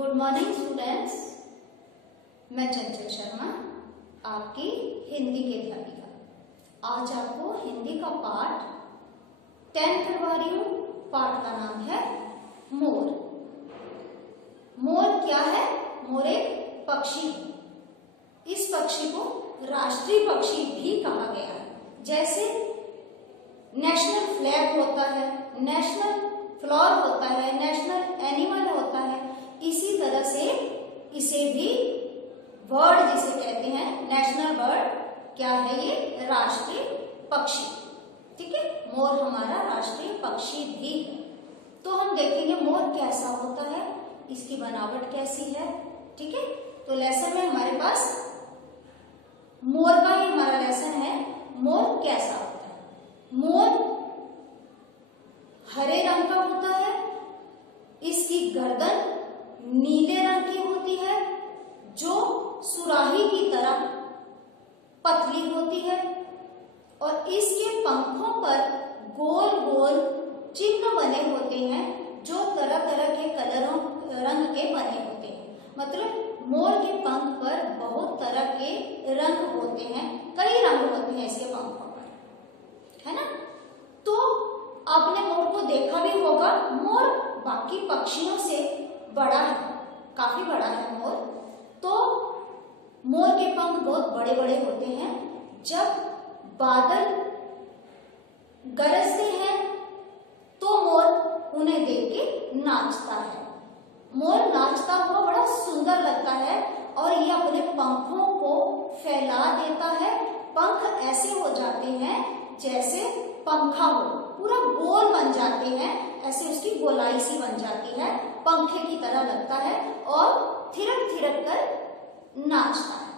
Good morning students, मैं चंचल शर्मा आपकी हिंदी की अध्यापिका। आज आपको हिंदी का पाठ 10 करवा रही हूँ। पाठ का नाम है मोर। मोर क्या है? मोर एक पक्षी है। इस पक्षी को राष्ट्रीय पक्षी भी कहा गया है। जैसे नेशनल फ्लैग होता है, नेशनल फ्लावर होता है, नेशनल एनिमल होता है, इसी तरह से इसे भी बर्ड जिसे कहते हैं, नेशनल बर्ड क्या है? ये राष्ट्रीय पक्षी। ठीक है, मोर हमारा राष्ट्रीय पक्षी भी है। तो हम देखेंगे मोर कैसा होता है, इसकी बनावट कैसी है। ठीक है, तो लेसन में हमारे पास मोर का ही हमारा लेसन है। मोर कैसा होता है? मोर हरे रंग का होता है। इसकी गर्दन नीले रंग की होती है जो सुराही की तरह पतली होती है और इसके पंखों पर गोल गोल चिन्ह बने होते हैं जो तरह तरह के कलरों रंग के बने होते हैं। मतलब मोर के पंख पर बहुत तरह के रंग होते हैं, कई रंग होते हैं इसके पंखों पर, है ना। तो आपने मोर को देखा भी होगा। मोर बाकी पक्षियों से बड़ा है, काफी बड़ा है मोर। तो मोर के पंख बहुत बड़े बड़े होते हैं। जब बादल गरजते हैं तो मोर उन्हें देख के नाचता है। मोर नाचता हुआ बड़ा सुंदर लगता है और ये अपने पंखों को फैला देता है। पंख ऐसे हो जाते हैं जैसे पंखा हो, पूरा गोल बन जाते हैं, ऐसे उसकी गोलाई सी बन जाती है, पंखे की तरह लगता है और थिरक थिरक कर नाचता है।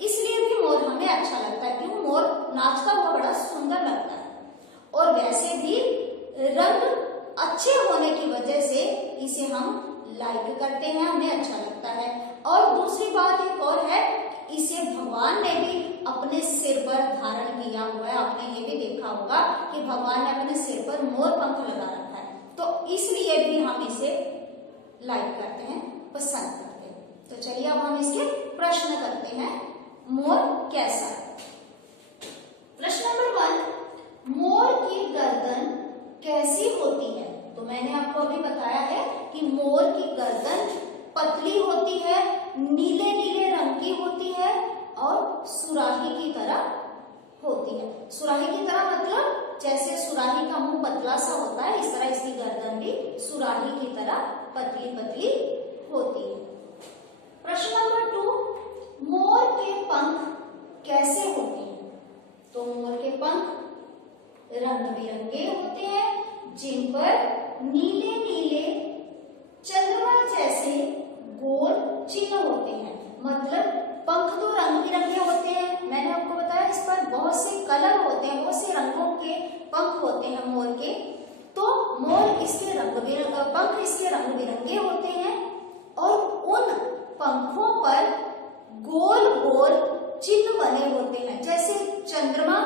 इसलिए भी मोर हमें अच्छा लगता है क्योंकि मोर नाचता हुआ बड़ा सुंदर लगता है। और वैसे भी रंग अच्छे होने की वजह से इसे हम लाइक करते हैं, हमें अच्छा लगता है। और दूसरी बात एक और है, इसे भगवान ने भी अपने सिर पर धारण किया हुआ है। आपने ये भी देखा होगा कि भगवान ने अपने सिर पर मोर पंख लगा रखा है, तो इसलिए भी हम इसे लाइक करते हैं, पसंद करते हैं। तो चलिए अब हम इसके प्रश्न करते हैं। मोर कैसा है? प्रश्न नंबर 1, मोर की गर्दन कैसी होती है? तो मैंने आपको अभी बताया है कि मोर की गर्दन पतली होती है, नीले नीले रंग की होती है और सुराही की तरह होती है। सुराही की तरह मतलब जैसे सुराही का मुंह पतला सा होता है, इस तरह इसकी गर्दन भी सुराही की तरह पतली पतली होती है। प्रश्न नंबर 2, मोर के पंख कैसे होते हैं? तो मोर के पंख रंग बिरंगे होते हैं जिन पर नीले नीले चंद्रमा जैसे गोल चिन्ह होते हैं। मतलब पंख तो रंग बिरंगे होते हैं, मैंने आपको बताया इस पर बहुत से कलर होते हैं, बहुत से रंगों के पंख होते हैं मोर के। तो मोर इसके पंख इसके रंग बिरंगे होते हैं और उन पंखों पर गोल गोल चिन्ह बने होते हैं, जैसे चंद्रमा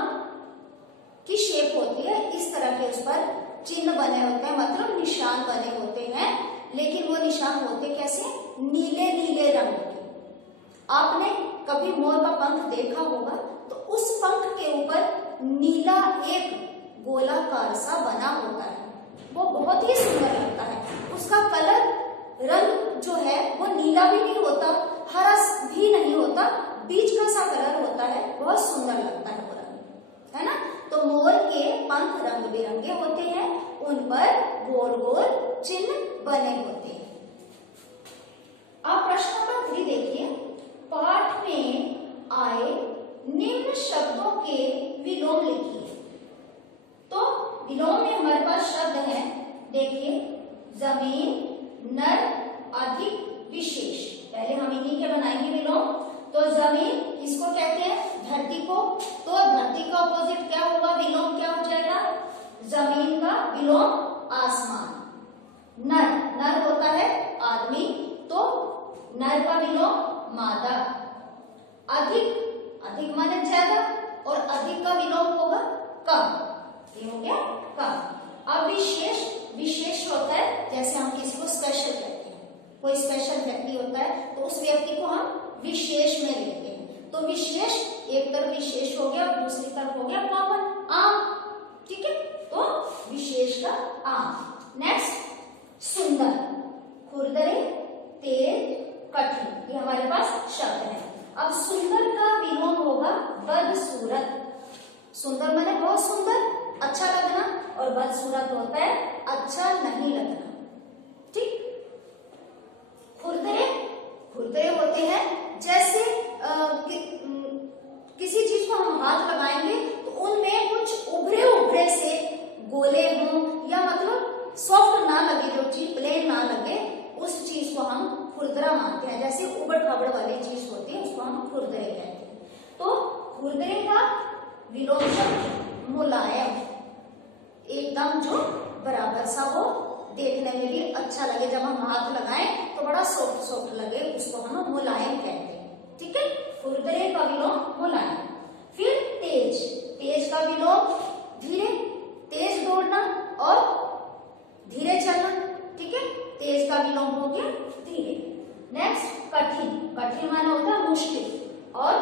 की शेप होती है इस तरह के उस पर चिन्ह बने होते हैं, मतलब निशान बने होते हैं। लेकिन वो निशान होते कैसे? नीले नीले रंग के। आपने कभी मोर का पंख देखा होगा तो उस पंख के ऊपर नीला एक गोलाकार सा बना होता है, वो बहुत ही सुंदर लगता है। उसका कलर रंग जो है वो नीला भी नहीं होता, हरा भी नहीं होता, बीच का सा कलर होता है, बहुत सुंदर लगता है वो रंग, है ना। तो मोर के पंख रंग बिरंगे होते हैं, उन पर गोल गोल चिन्ह बने होते हैं। आप प्रश्न नंबर 3 देखिए। पाठ में आए निम्न शब्दों के विलोम लिखिए। तो विलोम में हमारे पास शब्द हैं, देखिए, जमीन, नर, अधिक, विशेष। पहले हम इन्हीं के बनाएंगे विलोम। तो जमीन किसको कहते हैं? धरती को। तो धरती का ऑपोजिट क्या होगा? विलोम क्या हो जाएगा? जमीन का विलोम आसमान। नर, नर होता है आदमी, तो नर का विलोम मादा। अधिक, अधिक माने ज्यादा, और अधिक का विलोम होगा कम। ये हो गया कम। अब विशेष, विशेष होता है जैसे हम किसी को स्पेशल कहते हैं, कोई कोई स्पेशल व्यक्ति होता है तो उस व्यक्ति को हम विशेष में लेते हैं। तो विशेष, एक तरफ विशेष हो गया, दूसरी तरफ हो गया कॉमन, आम। ठीक है, तो विशेष का आम। नेक्स्ट सुंदर, खुरदरे, तेज, कठिन, ये हमारे पास शब्द है। अब सुंदर का विलोम होगा बदसूरत। सुंदर माने बहुत सुंदर, अच्छा लगना, और बदसूरत होता है अच्छा नहीं लगना। ठीक। खुरदरे, खुरदरे होते हैं जैसे किसी चीज को हम हाथ लगाएंगे तो उनमें कुछ उभरे उभरे से गोले हों, या मतलब सॉफ्ट ना लगे, जो चीज प्लेन ना लगे, उस चीज को हम खुरदरा मानते हैं। जैसे उबड़ खाबड़ वाली चीज होती है उसको हम खुरदरे कहते हैं। तो खुरदरे का विलोम शब्द मुलायम, एकदम जो बराबर सा हो, देखने में भी अच्छा लगे, जब हम हाथ लगाएं तो बड़ा सॉफ्ट सॉफ्ट लगे, उसको हम मुलायम कहते हैं। ठीक है, खुरदरे का विलोम मुलायम। फिर तेज, तेज का विलोम धीरे, तेज दौड़ना और धीरे चलना। ठीक है, तेज का विलोम हो गया धीरे। नेक्स्ट कठिन, कठिन माना होता है मुश्किल, और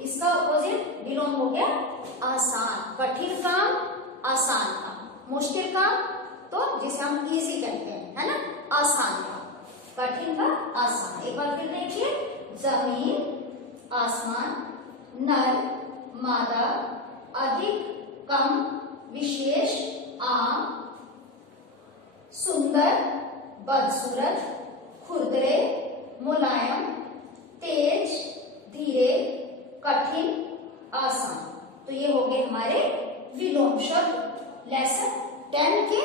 इसका अपोजिट विलोम हो गया आसान। कठिन काम, आसान काम। मुश्किल काम तो जिसे हम इजी कहते हैं, है ना, आसान काम। कठिन का आसान। एक बार फिर देखिए, जमीन, आसमान, नर, मादा, अधिक, कम, विशेष, आम, सुंदर, बदसूरत, खुरदरे, मुलायम, तेज, धीरे, कठिन, आसान। तो ये हो गए हमारे विलोम शब्द लेसन 10 के